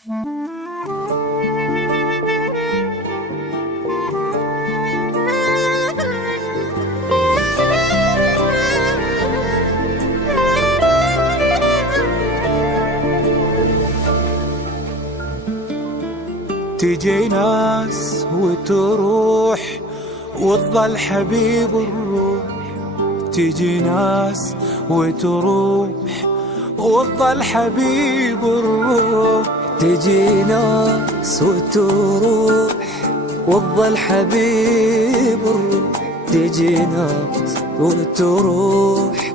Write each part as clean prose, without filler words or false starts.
تجي ناس وتروح وتظل حبيب الروح، تجي ناس وتروح وتظل حبيب الروح، تجي ناس وتروح وتظل حبيب الروح، تجي ناس وتروح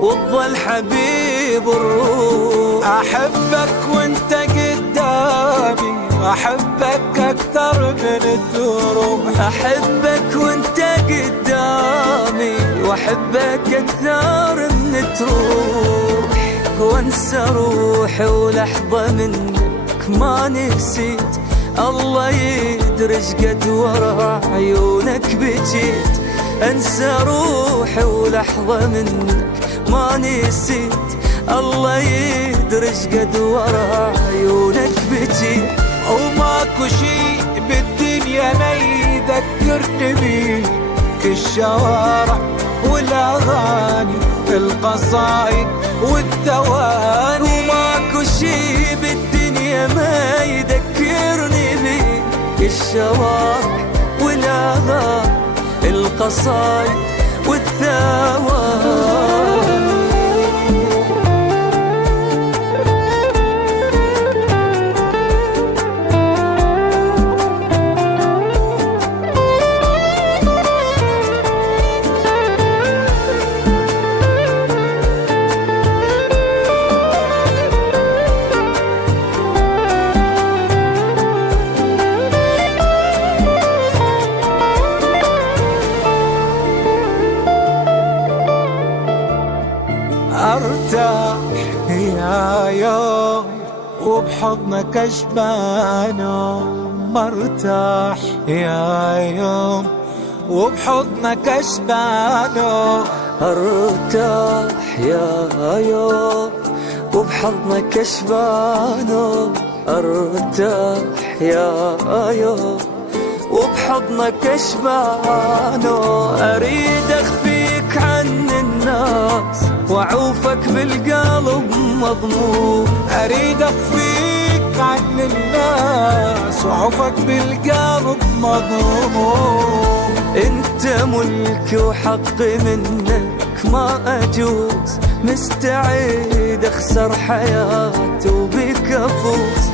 وتظل حبيب الروح. أحبك وانت قدامي، أحبك أكثر من الدروح، أحبك وانت قدامي وأحبك أكثر من التروح، وانسى روحي ولحظة منك ما نسيت، الله يدرج قد ورا عيونك بجيت، انسى روحي ولحظة منك ما نسيت، الله يدرج قد ورا عيونك بجيت. وماكو شي بالدنيا ما يذكرني بيك، الشوارع والاغاني القصايد والثواني، وماكو شي بالدنيا ما يذكرني بيك، الشوارع والاغاني القصايد والثواني. ارتاح يا يوم وبحضنك اشبع نوم، مرتاح يا يوم وبحضنك اشبع نوم، ارتاح يا يوم وبحضنك اشبع نوم، ارتاح يا يوم وبحضنك اشبع نوم. اريد اخفيك عن الناس واعوفك بالقلب مضمون، اريد اخفيك عن الناس واعوفك بالقلب مضمون. انت ملكي وحقي منك ما اجوز، مستعد اخسر حياتي وبك افوز،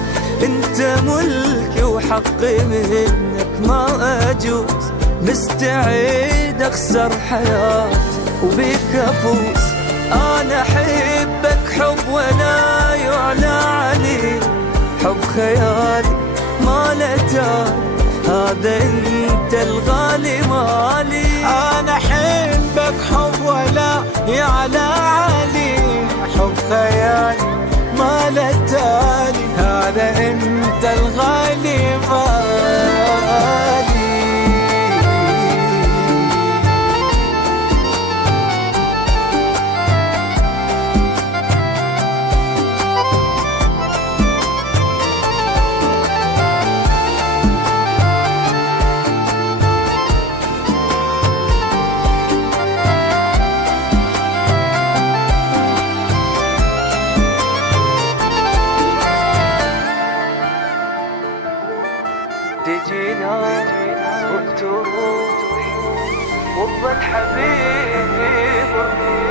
انت ملكي وحقي منك ما اجوز، مستعد اخسر حياتي وبك افوز. انا احبك حب ولا يعلى عليه، حب خيالي ما له تالي، هذا انت الغالي مالي. انا احبك حب ولا يعلى عليه، حب خيالي ما له تالي، هذا انت الغالي مالي. تجي ناس وتروح وتظل حبيب الروح.